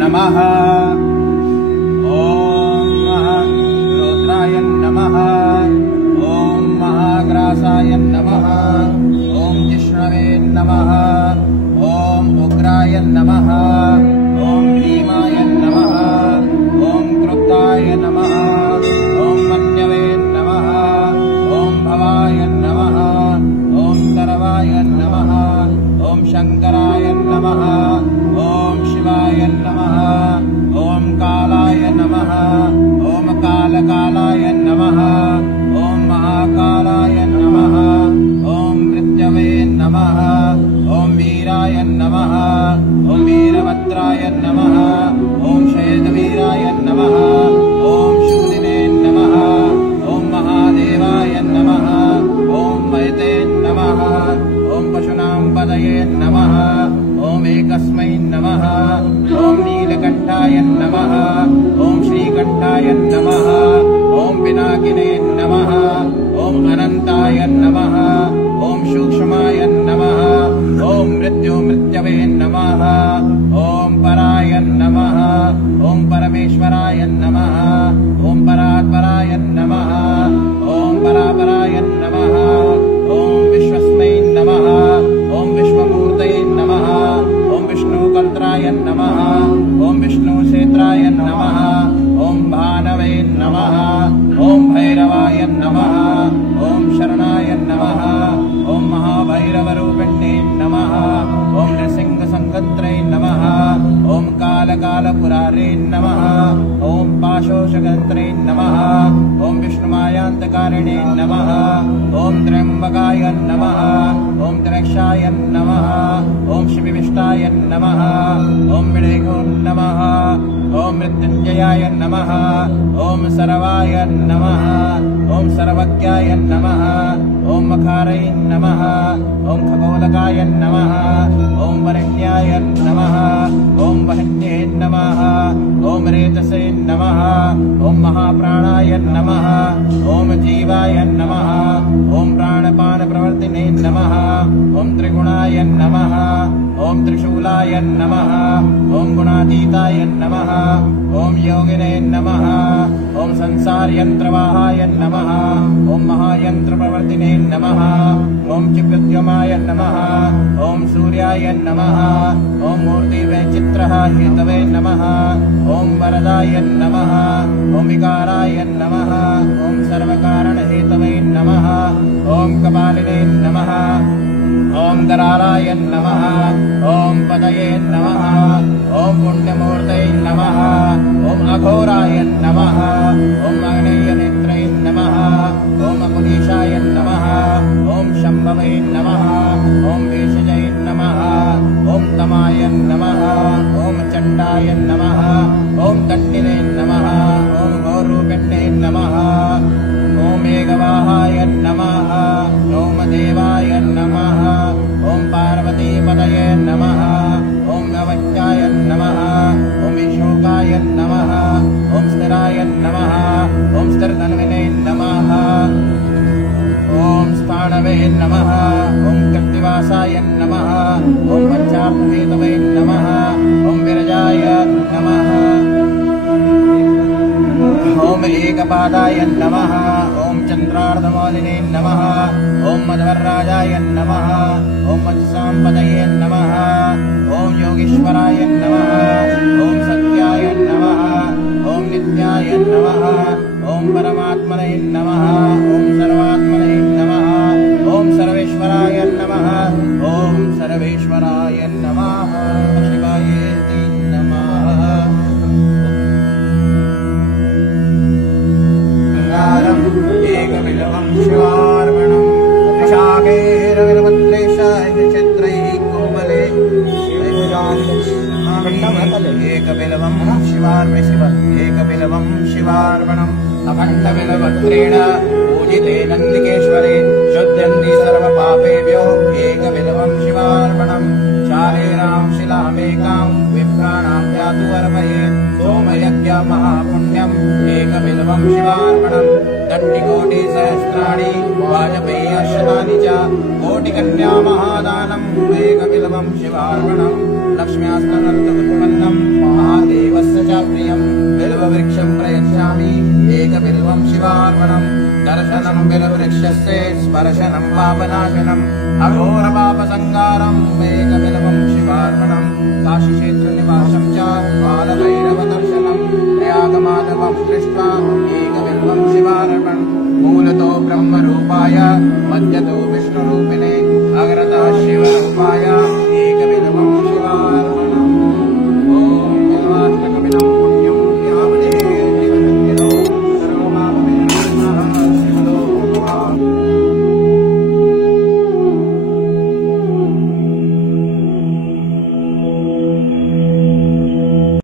नमः। ॐ रुद्राय नमः। ॐ महाग्रासाय नमः। ॐ जिष्णवे नमः। ॐ उग्राय नमः। ॐ भीमाय नमः। ॐ क्रुद्धाय नमः। ॐ मन्यवे नमः। ॐ भवाय नमः। ॐ सर्वाय नमः। ॐ शंकराय नमः। ॐ शिवाय नमः। ॐ कालाय नमः। ॐ कालकालाय नमः। ॐ महाकालाय नमः। ॐ मृत्यवे नमः। ॐ वीराय नमः। ॐ वीरभद्राय नमः। ॐ शेदवीराय नमः। ॐ शूलिने नमः। ॐ महादेवाय नमः। ॐ मयते नमः। ॐ पशूनां पदये नमः। ॐ एकस्मै नमः। ॐ नीलकण्ठाय नमः। ॐ श्रीकण्ठाय नमः। ॐ पिनाकिने नमः। ॐ अनन्ताय नमः। ॐ सूक्ष्माय नमः। ॐ मृत्युमृत्यवे नमः। ॐ पराय नमः। ॐ परमेश्वराय नमः। ॐ परात्पराय नमः। ॐ परापराय नमः। ॐ विश्वस्मै नमः। ॐ विश्वमूर्तये नमः। ॐ विष्णुकल्त्राय नमः। ॐ विष्णुक्षेत्राय नमः। ॐ भानवे नमः। ॐ भैरवाय नमः। ॐ शरणाय नमः। ॐ महाभैरवरूपिणे नमः। ॐ नृसिंहसंकत्रे नमः। ॐ कालकालपुरारे नमः। ॐ पाशोषगन्त्रे नमः। ॐ विष्णुमायान्तकारिणे नमः। ॐ त्र्यम्बकाय नमः। ॐ त्र्यक्षाय नमः। ॐ शिविविष्टाय नमः। ॐ विडेको नमः। ॐ मृत्युञ्जयाय नमः। ॐ सर्वाय नमः। ॐ सर्वज्ञाय नमः। ॐ मखारये नमः। ॐ खगोलकाय नमः। ॐ वरेण्याय नमः। ॐ वहन्ये नमः। ॐ रेतसे नमः। ॐ महाप्राणाय नमः। ॐ जीवाय नमः। ॐ प्राणपानप्रवर्तिने नमः। ॐ त्रिगुणाय नमः। ॐ त्रिशूलाय नमः। ॐ गुणातीताय नमः। ॐ योगिने नमः। ॐ संसारयन्त्रवाहाय नमः। ॐ महायन्त्रप्रवर्तिने नमः। ॐ चिप्रद्युमाय नमः। ॐ सूर्याय नमः। ॐ मूर्तिवैचित्रः हेतवे नमः। ॐ वरदाय नमः। ॐ विकाराय नमः। ॐ सर्वकारणहेतवे नमः। ॐ कपालिने नमः। ॐ करालाय नमः। ॐ पतये नमः। ॐ पुण्यमूर्तये नमः। ॐ अघोराय नमः। ॐ अग्नेयनेत्रे नमः। ॐ अकुलीशाय नमः। ॐ शम्भवे नमः। ॐ भेषजये नमः। ॐ तमाय नमः। ॐ चण्डाय नमः। ॐ दण्डिने नमः। ॐ गौरूपिण्ये नमः। ॐ मेघवाहाय नमः। ॐ देवाय नमः। ॐ पार्वतीपतये नमः। ॐ अवत्याय नमः। ॐ विशोकाय नमः। ॐ स्थिराय नमः। ॐ स्थिरतन्विने नमः। ॐ स्थाणवे नमः। ॐ कृत्तिवासाय नमः। ॐ पञ्चाभूतवे नमः। ॐ विरजाय नमः। ॐ एकपादाय नमः। ॐ चन्द्रार्धमौलिने नमः। ॐ मध्वराजाय नमः। ॐ मत्स्याम्पदये नमः। ॐ योगीश्वराय नमः। ॐ सत्याय नमः। ॐ नित्याय नमः। ॐ परमात्मने नमः। ॐ सर्वात्मने नमः। ॐ सर्वेश्वराय नमः। ॐ सर्वेश्वराय नमः। शिवाय नमः। एकबिल्वं शिवार्पणं विशाखेरविलपत्रेशाय क्षेत्रैः कोमले एकबिल्वं शिवार्पे शिव एकबिल्वं शिवार्पणम् अखण्डबिल्वपत्रेण पूजिते नन्दिकेश्वरे शुद्ध्यन्ति सर्वपापेभ्यो एकबिल्वं शिवार्पणम् शालेरां शिलामेकां विप्राणां यातु अर्पये सोमयज्ञ महापुण्यम् एकबिल्वं शिवार्पणम् दण्डिकोटिसहस्राणि वाजपेयशतानि च कोटिकन्या महादानम् एकबिल्वं शिवार्पणम् लक्ष्म्यास्तनर्थ उत्पन्नम् शिवार्पणम् दर्शनम् बिलवृक्षस्य स्पर्शनम् पापनाशनम् अघोरपापसङ्कारम् एकबिलवम् शिवार्पणम् काशीक्षेत्रनिवासम् च बालभैरवदर्शनम् प्रयागमाधवम् दृष्ट्वा एकबिल्वम् शिवार्पणम् मूलतो ब्रह्मरूपाय मध्यतो विष्णुरूपिणे अग्रतः शिवरूपाय